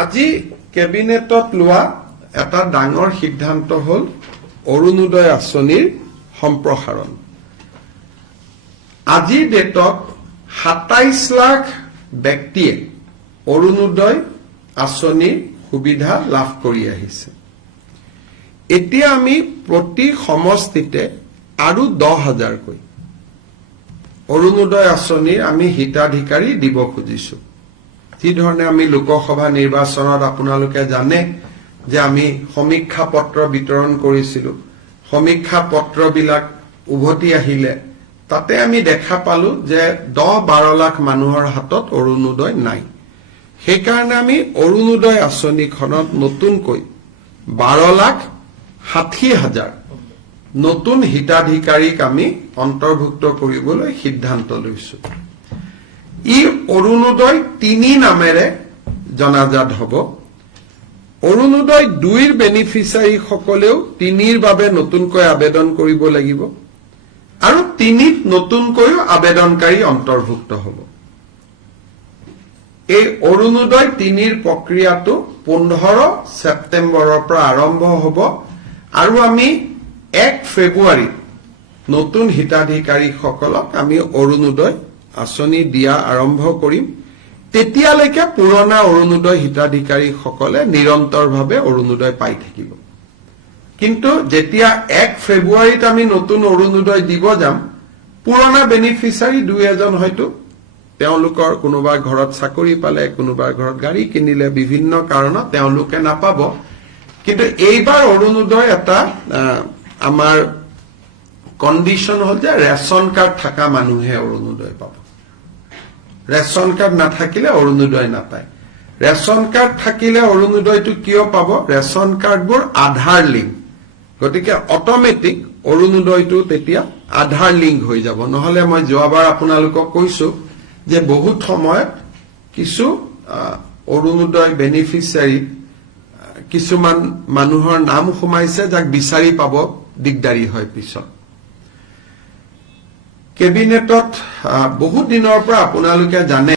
আজি কেবিনেটত লোৱা এটা ডাঙৰ সিদ্ধান্ত হল অৰুণোদয় আঁচনিৰ সম্প্ৰসাৰণ। আজিৰ ডেটত ২৭ লাখ ব্যক্তিয়ে অৰুণোদয় আঁচনিৰ সুবিধা লাভ কৰি আহিছে। এতিয়া আমি প্ৰতি সমষ্টিতে আৰু ১০,০০০কৈ অৰুণোদয় আঁচনিৰ আমি হিতাধিকাৰী দিব খুজিছো। যিধৰণে আমি লোকসভা নিৰ্বাচনত আপোনালোকে জানে যে আমি সমীক্ষা পত্ৰ বিতৰণ কৰিছিলো। সমীক্ষা পত্ৰবিলাক উভতি আহিলে তাতে আমি দেখা পালো যে ১০-১২ লাখ মানুহৰ হাতত অৰুণোদয় নাই। সেইকাৰণে আমি অৰুণোদয় আঁচনিখনত নতুনকৈ ১২,৬০,০০০ নতুন হিতাধিকাৰীক আমি অন্তৰ্ভুক্ত কৰিবলৈ সিদ্ধান্ত লৈছো। ই অৰুণোদয় ৩ নামেৰে জনাজাত হ'ব। অৰুণোদয় ২ৰ বেনিফিচিয়াৰীসকলেও ৩ৰ বাবে নতুনকৈ আবেদন কৰিব লাগিব আৰু ৩ত নতুনকৈও আবেদনকাৰী অন্তৰ্ভুক্ত হ'ব। এই অৰুণোদয় ৩ৰ প্ৰক্ৰিয়াটো ১৫ ছেপ্টেম্বৰৰ পৰা আৰম্ভ হ'ব আৰু আমি ১ ফেব্ৰুৱাৰীত নতুন হিতাধিকাৰীসকলক আমি অৰুণোদয় আঁচনি দিয়া আৰম্ভ কৰিম। তেতিয়ালৈকে পুৰণা অৰুণোদয় হিতাধিকাৰীসকলে নিৰন্তৰভাৱে অৰুণোদয় পাই থাকিব। কিন্তু যেতিয়া ১ ফেব্ৰুৱাৰীত আমি নতুন অৰুণোদয় দিব যাম, পুৰণা বেনিফিচিয়াৰী ২-এজন হয়তো তেওঁলোকৰ কোনোবা ঘৰত চাকৰি পালে, কোনোবা ঘৰত গাড়ী কিনিলে, বিভিন্ন কাৰণত তেওঁলোকে নাপাব। কিন্তু এইবাৰ অৰুণোদয় এটা আমাৰ কণ্ডিশ্যন হল যে ৰেচন কাৰ্ড থকা মানুহে অৰুণোদয় পাব। ৰেচন কাৰ্ড নাথাকিলে অৰুণোদয় নাপায়। ৰেচন কাৰ্ড থাকিলে অৰুণোদয়টো কিয় পাব? ৰেচন কাৰ্ডবোৰ আধাৰ লিংক, গতিকে অটমেটিক অৰুণোদয়টো তেতিয়া আধাৰ লিংক হৈ যাব। নহলে মই যোৱাবাৰ আপোনালোকক কৈছো যে বহুত সময়ত কিছু অৰুণোদয় বেনিফিচিয়াৰীত কিছুমান মানুহৰ নাম সোমাইছে যাক বিচাৰি পাব দিগদাৰী হয় পিছত। কেবিনেটত বহুত দিনৰ পৰা আপোনালোকে জানে